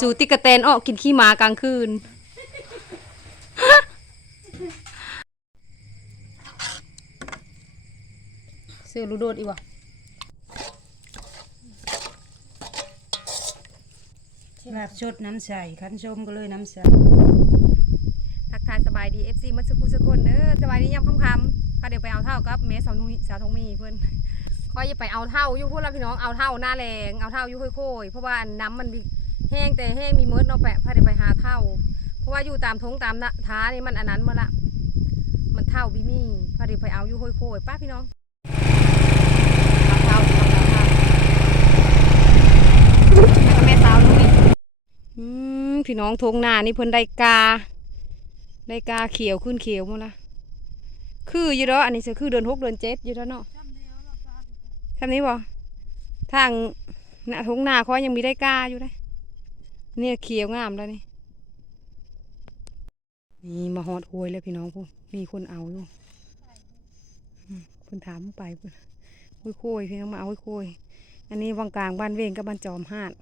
สูติกระแตนออกกินขี้หมากลางคืน ซื้อลูโดดอีกวะลาบชดน้ำใสคันชมก็เลยน้ำใสทักทายสบายดี FC มัดสุกุสกคนเด้อสบายดียามค่ำๆพาเดี๋ยวไปเอาเท่ากับเมสาวนุยสาวทองมีเพิ่นก็อย่าไปเอาเท่าอยู่พูดแล้วพี่น้องเอาเท่าหน้าแรงเอาเท่าอยู่ค่อยๆเพราะว่าอันน้ำมันมี แห้งแต่แห้งมีเมิดเนาะแปะพาเดี๋ยวไปหาเท่า เพราะว่าอยู่ตามทงตามนะท้านี่มันอันนั้นมาละ มันเท่าบิมี่พาเดี๋ยวไปเอาอยู่ค่อยๆป้าพี่น้องเท่าเท่าเท่าแล้วก็แม่สาวนุยพี่น้องทงหน้านี่เพิ่นได้กา ได้กาเขียวขึ้นเขียวมดละคืออยู่แล้วอันนี้จะคือเดือนหกเดือนเจ็ดอยู่แล้วเนาะทำนี้บ่ทางหน้าทงหน้าเขายังมีได้กาอยู่เลย เนี่ยเขียวงามแล้วนี่นี่มาฮอดอวยแล้วพี่น้องพวกมีคนเอาอยู่คนถามไปคุยคุยพี่น้องมาเอาคุยคุยอันนี้วังกลางบ้านเวงกับบ้านจอมหาด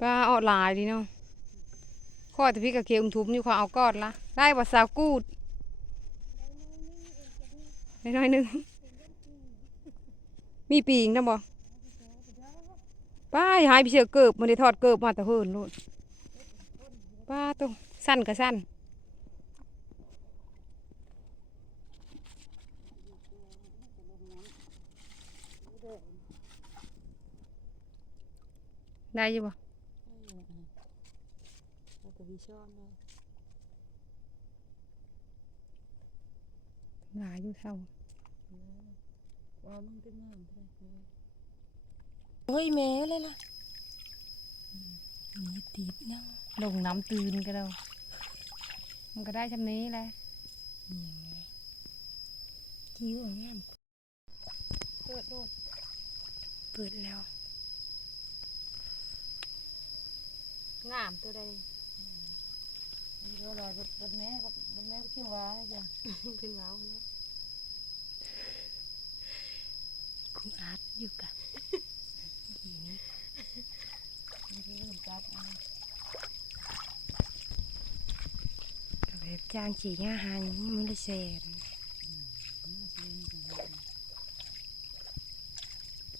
ปลาออดลายดีเนาะข้อแต่พี่กับเคียวอุ้มทุบนี่ขอเอากอดละได้บ่สาวกูดได้น้อยนึงมีปีงนะบ่ ป้าหายไปเสือเกิบมันได้ทอดเกิบมาแต่เฮินโลดป้าตรงสั้นก็สั้นได้ยี่บ่แล้ววิชอนเลยหลายอยู่เท่าว่ามันก็นงาม เลยเฮ้ยแม่เลยล่ะมีติดเนาะลงน้ำตื่นก็ได้มันก็ได้ชำนี้แหละคิ้วงามเปิดโดดเปิดแล้ว งามตัวใดนี่ก็รอยรถรถแม่รถรถแม่คิ้วว้าจ้ะเป็นว้าวเนาะคุณอาร์ตอยู่กัน ดีนี่มันจะเริ่มจับอันนี้ก็แบบจ้างฉี่ง่าหางมันเลยแสน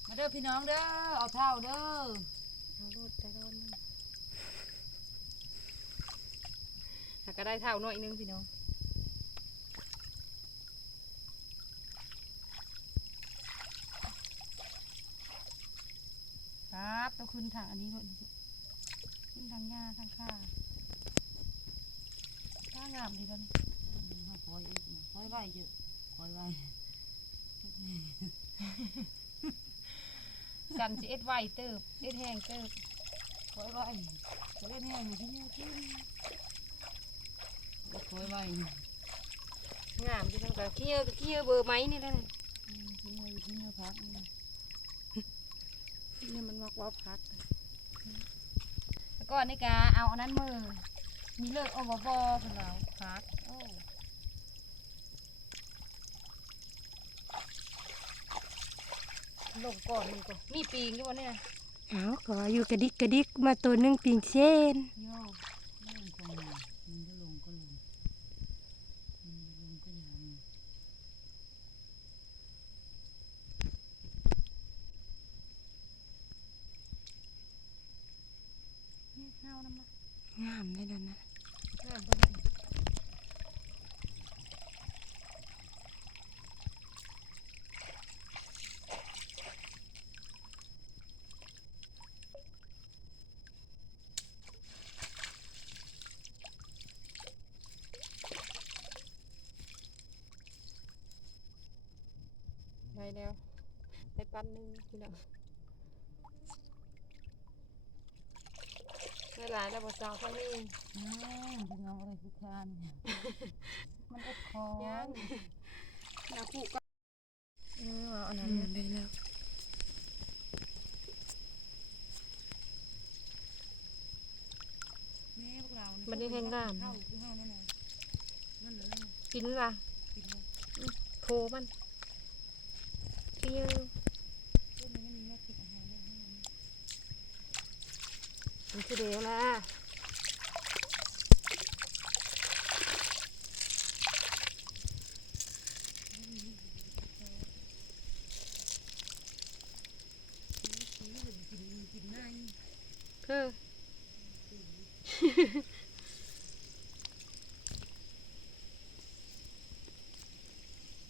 มาเด้อพี่น้องเด้อเอาเท่าเด้อเอาโดดใจร้อนนึงหากก็ได้เท่าน้อยนึงพี่น้อง ครับต้องขึ้นทางอันนี้ก่อนขึ้นทางหญ้าทางข้าข้างามดีตอนนี้คอยคอยไว้เยอะคอยไว้สันสิเอ็ดไวเติบเอ็ดแห้งเติบคอยไว้จะเล่นแห้งอยู่ที่นี่กินคอยไว้งามที่ตั้งแต่ขี้เยอะขี้เยอะเบอร์ไหมนี่แหละ ที่นี่อยู่ที่นี่พักนี่ นี่มัน วักว่าพักแล้วก็นี่กาเอาอันนั้นมือ มีเลิกเอาบอบอเป็นเราพักโอ้ลงก่อนมันก่อนมีปีงอยู่วะเนี่ยเอาก็อยู่กระดิกกระดิกมาตัวหนึ่งปิงเช่น โย่ ลงก็ลงมันก็ลงก็ลงลงก็ยัง นี่ข้าวน้ำมัน งามเลยนะนะงามตัวไหนได้แล้วได้ปั้นหนึ่งพี่น้องได้ หลายแล้วบ่สาวเขานี่อืมพี่น้องอะไรคือคานเนี่ยมันอดคอยังนาคู่ก็เออเอาอันนั้นได้แล้วแม่พวกเรามันยังแห้งงามเข้าคือเข้านั่นน่ะนั่นน่ะนั่นน่ะกินล่ะกินเลยโทมันเปรี้ยว พวกนี้มันมีแม่ติดอาหารเนี่ยให้มัน มันคือเดียวละคือ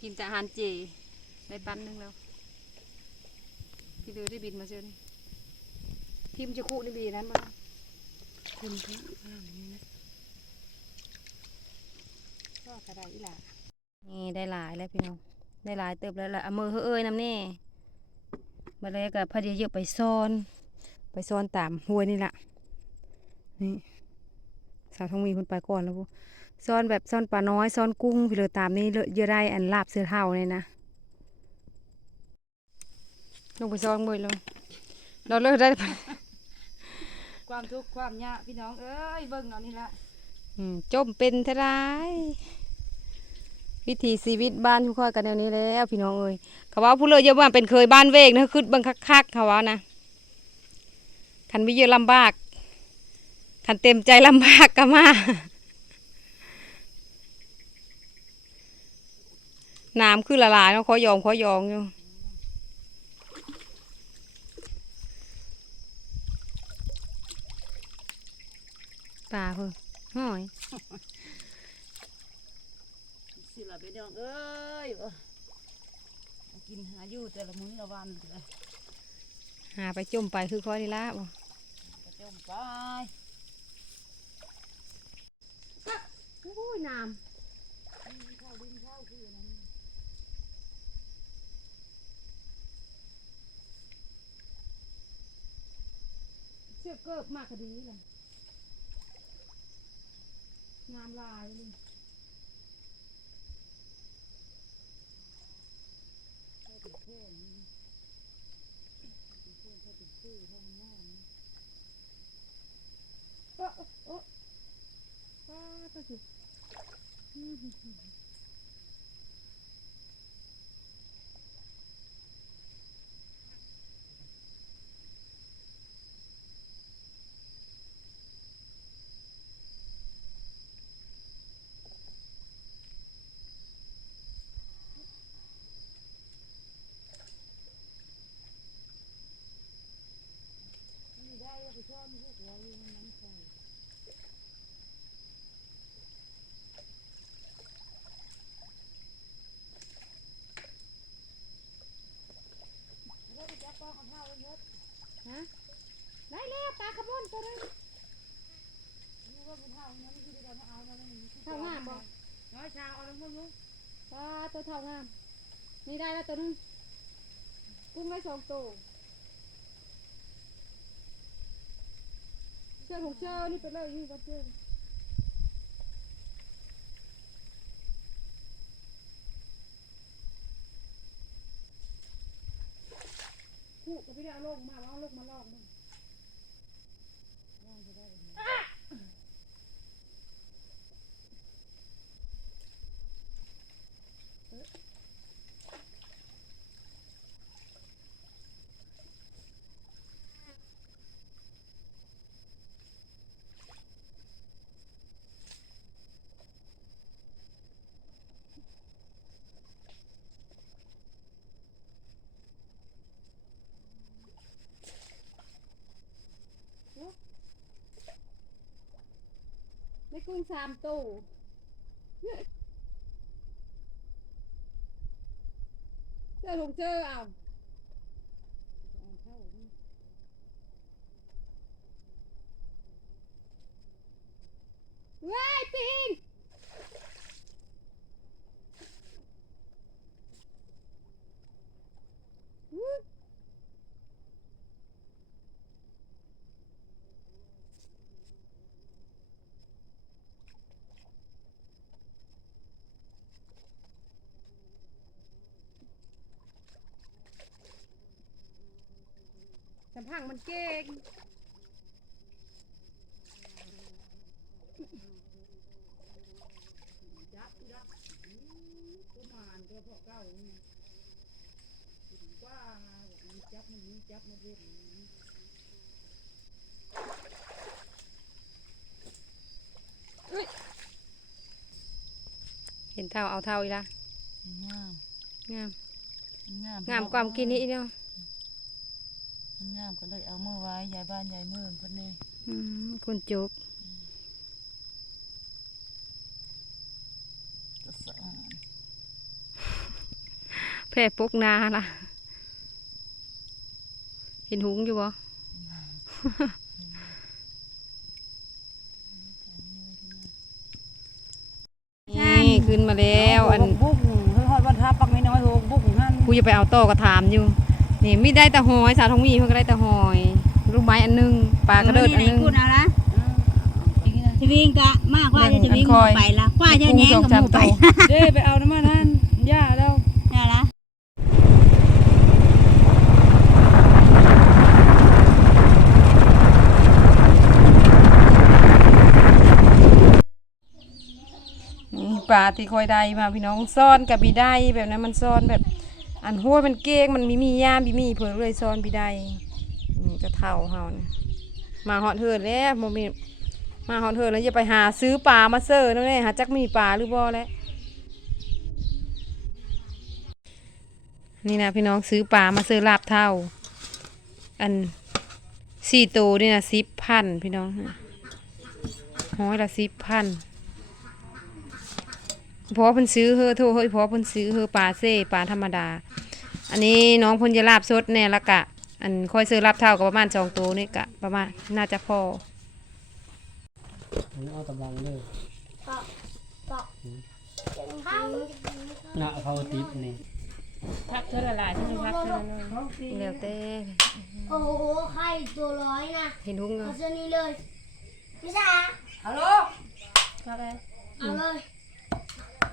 กินแต่อาหารเจได้ปันนึงแล้ว ที่เหลือได้บินมาเชิญทีมจะคู่ได้บีนั้นมา คนที่ว่างนี่นะก็กระไดอีหล่ะนี่ได้หลายแล้วพี่น้องได้หลายเติบแล้วล่ะเอามือเฮ้ยน้ำแน่มาเลยกับพอดีเยอะไปซ่อน ไปซ่อนตามห้วยนี่แหละนี่สาวทองมีคนไปก่อนแล้วพวกซ่อนแบบซ่อนปลาน้อยซ่อนกุ้งพี่เลยตามนี่เยอะได้อันลาบเสือเท่าเลยนะลงไปซ่อนมือเลยเราเลิกได้ ความทุกข์ความยากพี่น้องเอ้ยเบิ่งเอานี่ละอืมจมเป็นเท่าไรวิถีชีวิตบ้านทุกข้อยกันแนวนี้แล้วพี่น้องเอ้ยเขาว่าผู้เลยเยอะว่าเป็นเคยบ้านเวกนะคือบังคักๆเขาว่านะคันไม่เยอะลำบากคันเต็มใจลำบากก็มาน้ำคือละลายเนาะขอยอมขอยองอยู่ ตาเพิ่งห้อยสิละพี่น้องเอ้ยเอ้อกินหาอยู่แต่ละมื้อละวันเลยหาไปจมไปคือข้อยนี่ละบ่กระจมไปอุ้ยน้ำเชื่อเกิบมากคดีเลย งามลายเลยเพื่ออเออเออป้าก็สิฮะได้แล้วปลากระบอนตัวนึงเท่างามบ่ น้อยชาเอาลงมาลูก ปลาตัวเท่างาม นี่ได้แล้วตัวนึงกุ้งได้ สองตัวเชือกของเช้านี่เป็นเรื่อยู่กับเช้าคู่ก็ไม่ได้เอาลงมาว่าเอาลงมาลอกมึง ได้กุ้งสามตัวเจอถุงเจอเอา ลำพังมันเก่งยับยับกุมานตัวพ่อเก้าเนี่ว่าบอกมีจับมันมีจับมันเรียกมีเห็นเท่าเอาเท่าอีละงามงามงามความกินนี่เนาะ เลยเอามือไว้ยายบ้านยายเมืองเพิ่นนี่อืมคนจบก็สะอ่อนแพ่ปกนาล่ะ เห็นหุงอยู่บ่ นี่ขึ้นมาแล้ว อันบุกเฮ้ยฮอดวันท่าปักไม่น้อยโหบุกหั่น กูจะไปเอาโต้ก็ถามอยู่ นี่ไม่ได้แต่หอยสาวทองมีเพิ่นก็ได้แต่หอย ลูกไม้อันหนึงปลากระเดิดอันหนึงคุณเอาละอีกนะจะวิ่งกะมากกว่าจะวิ่งอันคอยไปละกว่าจะแย่งกับหมูไปเด้ไปเอาน้ำมันนั่นย่าแล้วนี่ละนี่ปลาที่คอยได้มาพี่น้องซ่อนกับบีได้แบบนั้นมันซ่อนแบบ อันหัวมันเก้งมันมีมียามบีมีเพิ่นเลยซ่อนบีได้นี่ก็เท่าเฮานี่มาฮอดเฮิดแล้วบ่มีมาฮอดเฮิดแล้วจะไปหาซื้อปลามาเสิร์ฟนั่นแหละหาจักมีปลาหรือบ่แล้วนี่นะพี่น้องซื้อปลามาเสิร์ลาบเท่า อันสี่ตัวนี่นะสิบพันพี่น้องห้อยละสิบพัน พราะเพิ่นซื้อเฮอโทรเฮ้ยเพราะเพิ่นซื้อเฮอปลาเซ่ปลาธรรมดา อันนี้น้องเพิ่นจะลาบสดแน่ละกะ อันค่อยซื้อลาบเท่ากับประมาณสองตัวนี่กะ ประมาณน่าจะพอเอาตำลังเลยนะเขาติดนี่พักเท่าละลายที่มันพักเท่านั้นเดี๋ยวเต้โอ้โหไข่ตัวร้อยนะเห็นหุ้งเอาเนาะเส้นนี้เลยพี่สาฮัลโหลเอาเลย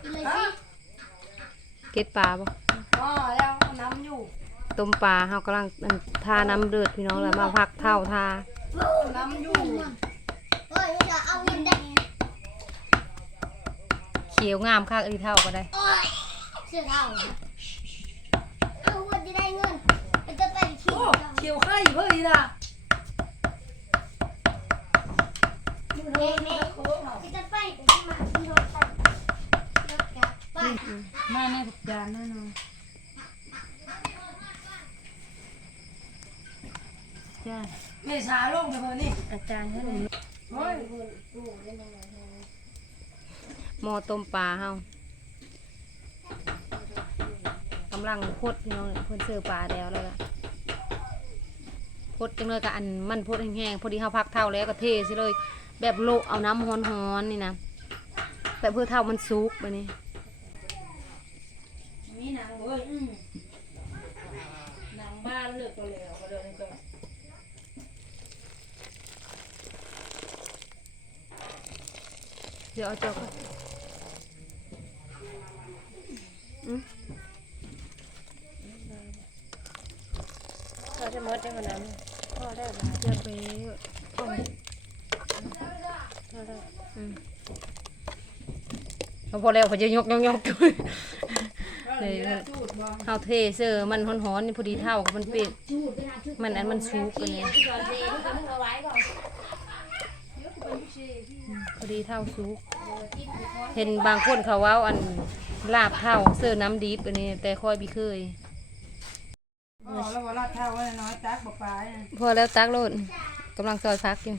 กินเลยสิเก็ดปลาบ่อ๋อแล้วน้ำอยู่ต้มปลาเฮากำลังอันทาน้ำเดือดพี่น้องแล้วมาพักเท่าทาน้ำอยู่เฮ้ยพี่สาเอาเงินได้เขียวงามคักอีเท่าก็ได้โอ้ยเสียเท่าเอาว่าจะได้เงินไปจะไปขี่โอ้เขียวไข่เฮ้ยล่ะแม่แม่ไปจะไปไปที่มาที่รถไปรถกลับไป มาแน่จานแน่นอนจ้าไม่ช้าลงไปเพิ่นนี่อาจารย์เท่าไหร่โอ้ยหม้อต้มปลาเฮากำลังพดพี่น้องเพิ่นเสิร์ฟปลาแล้วแล้วล่ะพดจังเลยกับอันมันพดแห้งๆพอดีเฮาพักเท่าแล้วก็เทสิเลย แบบโลเอาน้ำฮ้อนๆนี่นะแต่เพื่อเท่ามันสุกไปนี่ มีหนังเว้ยอืมหนังบ้านเลือกตัวแล้วก็เดินก็ เดี๋ยวเอาจอกก่อนอืมเขาจะมดได้ขนาดนั้นพ่อได้หลายเดี๋ยวไปโอ้ยพ่อได้อืมเอาพอแล้วพอจะยกยกยกเลยเอาเทเซอร์มันฮ้อนๆนี่พอดีเท่ากับมันเปียกมันอันมันสุกกันเนี่ยพ อดีเท่าสุก เห็นบางคนเขาว่าอันลาบเท่าเสื้อน้ำดิบอันนี้ แต่ค่อยบิเคยอ๋อแล้วว่าลาดเท้าไว้น้อยตักบปลายน่ะพอแล้วตักโลดกำลังซอยพักอยู่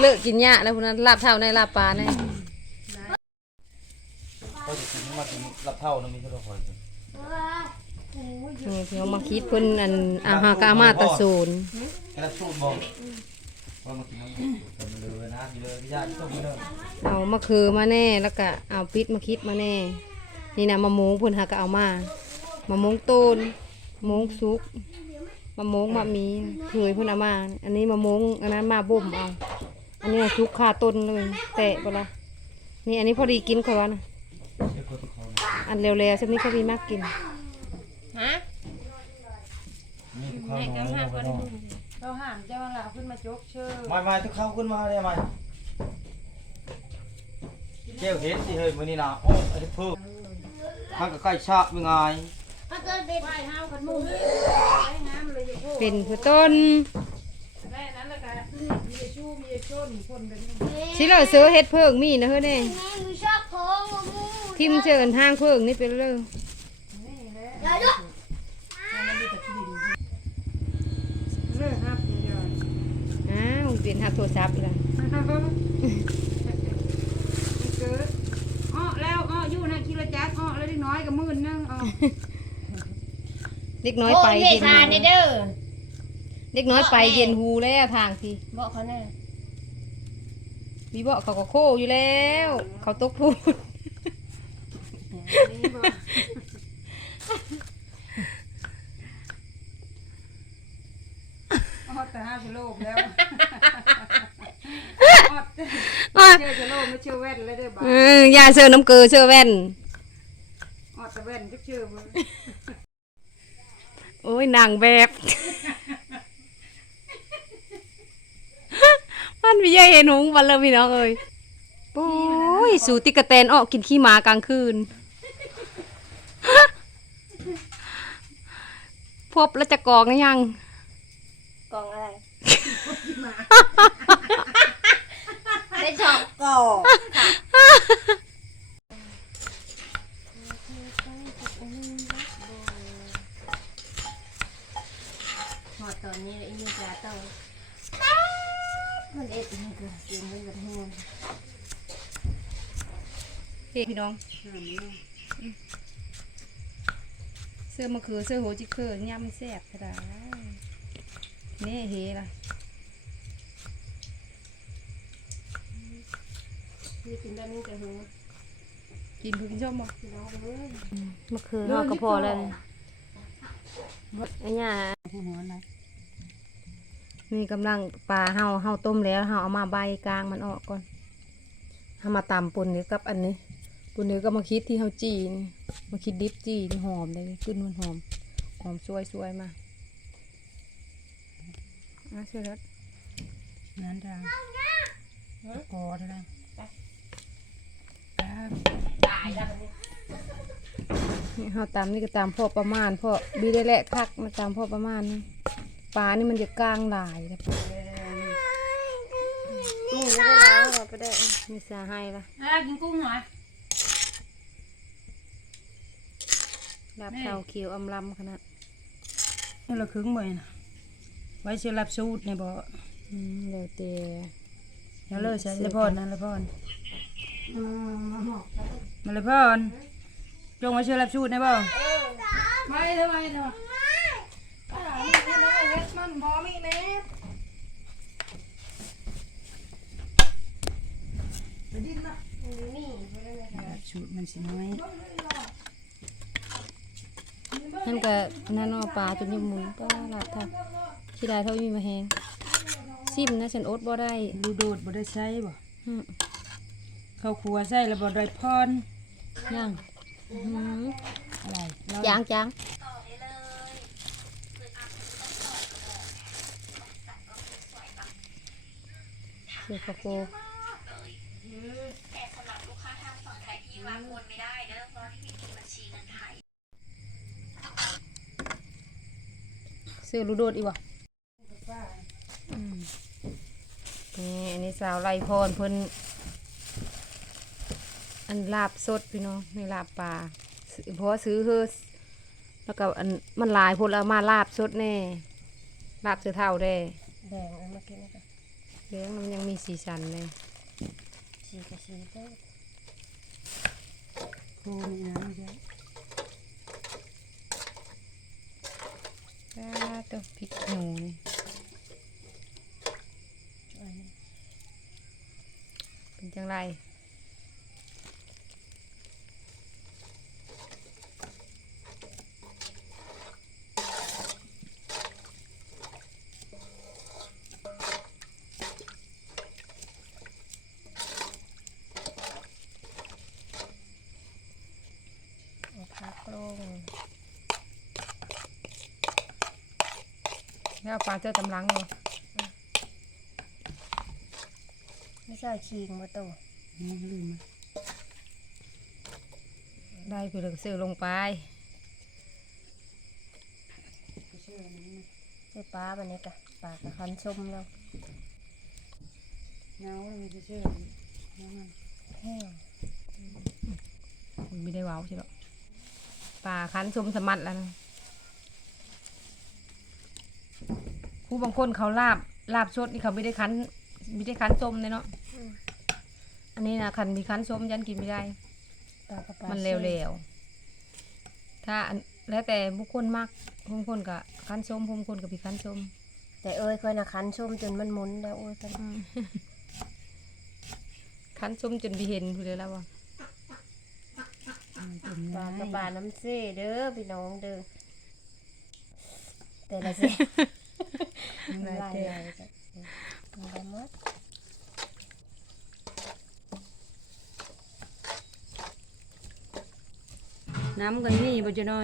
เลิกกินหญ้าแล้วพวกนั้นลาบเท่าในลาบปลาในเขาจะกินมาถึงรับเท่านะมีเท่าไหร่ นี่พี่น้องมาคิดเพิ่นอันอาหารกามาตะโซนแค่สูตรบอกว่ามากินน้ำกันเลยนะมีเลยพี่ญาติต้องมีเลยเอามะเขือมาแน่แล้วก็เอาพริษมาคิดมาแน่ นี่นะมะม่วงเพิ่นหาก็เอามามะม่วงต้นมะม่วงสุกมะม่วงมะมีเคยเพิ่นเอามา อันนี้มะม่วงอันนั้นมาบ่มเอาอันนี้น่ะสุกคาต้นเลยแตะไปละนี่อันนี้พอดีกินเขาว่านะเชื่อคนเขาอันเร็วๆสักนี้เขามีมากกิน ฮะมีทุกข้าวน้อยน้อยน้อยเราห่านเจ้าละขึ้นมาจกเชื่อมามาทุกข้าวขึ้นมาเลยมาเจ้าเห็ดสิเฮ้ยมื้อนี้นะโอ้ไอ้เพิ่มมันก็ใกล้ชาเป็นไงเอาเกินไปไปห้าวขันมุงไปงามเลยอยู่พวกเป็นผู้ต้นแม่นั้นแล้วก็สิเราซื้อเฮ็ดเพิ่งมีนะเฮ้ยเด้แม่หนูชอบโค้งมะม่วงทิมเจอทางเพิ่งนี่เป็นเรื่อง เดี๋ยวลูก อ้าวเปลี่ยน หักโทรศัพท์อีกแล้วเกิดอ้อแล้วอ้ออยู่นะกิโลจักอ้อแล้วเล็กน้อยกับมื่นนึงอ้อเด็กน้อยไปเย็นหูเด้อเด็กน้อยไปเย็นหูแล้วทางทีบอกเขาแน่มีบาะเขาก็โคอยู่แล้ว เขาตกพูดอ้อแต่ห้าสิโลแล้วอ้อ เชื่อจะโลบไม่เชื่อแว่นเลยเด้อบ่าเออยาเสื้อน้ำเกลือเสื้อแว่นอ้อแต่แว่นจักเชื่อบ่โอ้ยนางแบบ มันไม่ใช่เห็นหงวันเลยพี่น้องเอ้ยโอ้ยสูติกระแตนออกกินขี้หมากลางคืน พบแล้วจะกรอกนะยังกล่องอะไร ได้ชอบกล่องหอดตอนนี้เลยมีปลาเต้ามันเอ็ดมันเกิดเสียงมันแบบหัวเฮ้พี่น้องเสื้อมะเขือเสื้อโหจิกเกอร์ย่ำแซ่บกระดาแน่เฮล่ะ นี่กินได้นี่แต่หัวกินผู้กินชอบมั้น้องเอ้ยมะเขือเราก็พอแล้วไอ้เนี่ยที่หัวไหนนี่กำลังปลาเฮาเฮาต้มแล้วเฮาเอามาใบกลางมันออกก่อนเฮามาตำปุ่นเนื้อกับอันนี้ปุ่นเนื้อก็มาคิดที่เฮาจีนี่มาคิดดิบจีนี่หอมเลยขึ้นมันหอมหอมช่วยช่วยๆมาอะเชื่อแล้วนั้นดังกอได้ดัง นี่เฮาตำนี่ก็ตำพอประมาณพอบีได้แหละคักมาตำพอประมาณนี้ปลานี่มันจะกลางหลายนะหมูก็ได้แล้วเราไปได้มีสาให้ละอะกินกุ้งหน่อยลาบเตาเขียวอำลำขนาดนี่เราครึ่งบ่อยนะไว้เชื่อรับสูตรในบ่อืมเดี๋ยวเตะแล้วเลิกใช้เลยพรนะเลยพร มาเลยพรจงไว้เชื่อรับสูตรในบ่ไม่ทำไมเนาะมันพอมีเม็ดรับสูตรมันสิน้อยนั่นก็นั่นเอาปลาจนยมหมุนก็หลับทับที่ได้เท่ามีมาแหงซิมนะฉันอดบ่ได้ดูโดดบ่ได้ใช้บ่อืมเข้าครัวใส่แล้วบ่ได้พรย่างอื้อหืออะไรเราจางจางเสือข้าวโพดเสือลูโดดอีกวะอืมนี่อันนี้สาวไรพรเพิ่น อันลาบสดพี่น้องในลาบปลาซื้อเพราะว่าซื้อเฮอแล้วก็อันมันหลายพนแล้วมาลาบสดแน่ลาบเสือเท่าได้แดงเอามากินนะเลี้ยงมันยังมีสีสันเลยชีกะชีเด้อโคมีน้ำเยอะอ้าตัวพริกหนูนี่เป็นจังไรเอาพักลง แล้วเอาปลาเจ้าตำลังเนาะไม่ใช่ชีงมาโตอืมลืมได้ไปเลยซื้อลงไปใส่ปลาบันนี้กะปลากะคันชมแล้วเงามีเชื่อน้ำมันแห้งไม่ได้ว้าวใช่หรอปลาคันชมสมัดแล้วนะ ผู้บางคนเขาลาบลาบชดนี่เขาไม่ได้คั้นไม่ได้คั้นส้มเลยเนาะอันนี้นะคันมีคั้นส้มยันกินไม่ได้ ปลากระป๋ามันเร็วๆถ้าอันแล้วแต่บุคคลมากบางคนก็คั้นส้มบางคนก็พี่คั้นส้มแต่เอ้ยค่อยนะคันชมจนมันหมุนแล้วโอ้ยกันคั้นส้มจนพี่เห็นพูดเลยแล้วว่าปลากระป๋าน้ำเซ่เด้อพี่น้องเด้อแต่ละเซ่ ลายลายจ้ะลายมดน้ำกันนี่บ่จะน้อ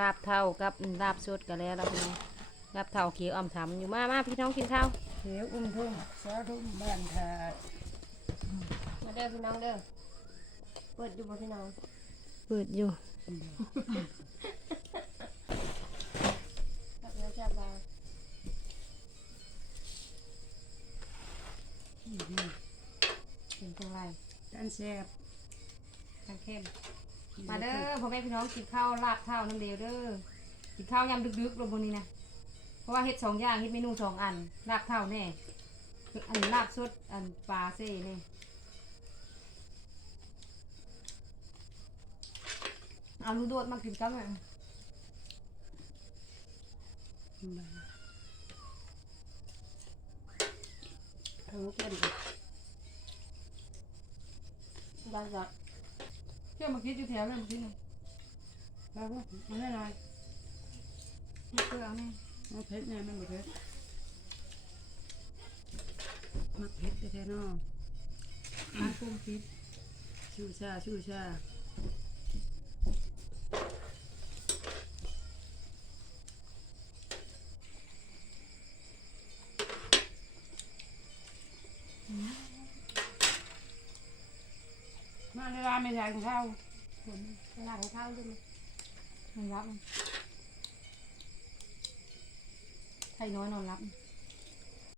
ลาบเท่ากับลาบสดกันแล้วเราพี่น้องลาบเท่าเขียวอ่ำทำอยู่มามาพี่น้องกินข้าวเขียวอุ้มทุ่งสาทุ่งบ้านถาดมาเด้อพี่น้องเด้อเปิดดูบ่พี่น้องเปิดอยู่แบบนี้จะบางเป็นจังไรด้านแซ่บทางเข้ม มาเด้อพ่อแม่พี่น้องกินข้าวลาบเท่าน้ำเดียวเด้อกินข้าวยำดึกๆลงบนนี้นะเพราะว่าเฮ็ดสองอย่างเฮ็ดเมนูสองอันลาบเท่าแน่อันลาบสดอันปลาเซ่แน่เอาลูกโดดมากินกันหน่อยทั้งเต็มได้จ้ะเที่ยวมาคิดอยู่แถวเลยมาคิดหน่อยบ้าบ่มันได้หน่อยมาเกลือเอาแน่มันเผ็ดแน่มันบ่เผ็ดมักเผ็ดแท้ๆเนาะมาคุมคิดชูชาชูชา มาเวลาไม่ทานข้าวหลังข้าวด้วยมั้ยนอนรับมันไทยน้อยนอนรับมัน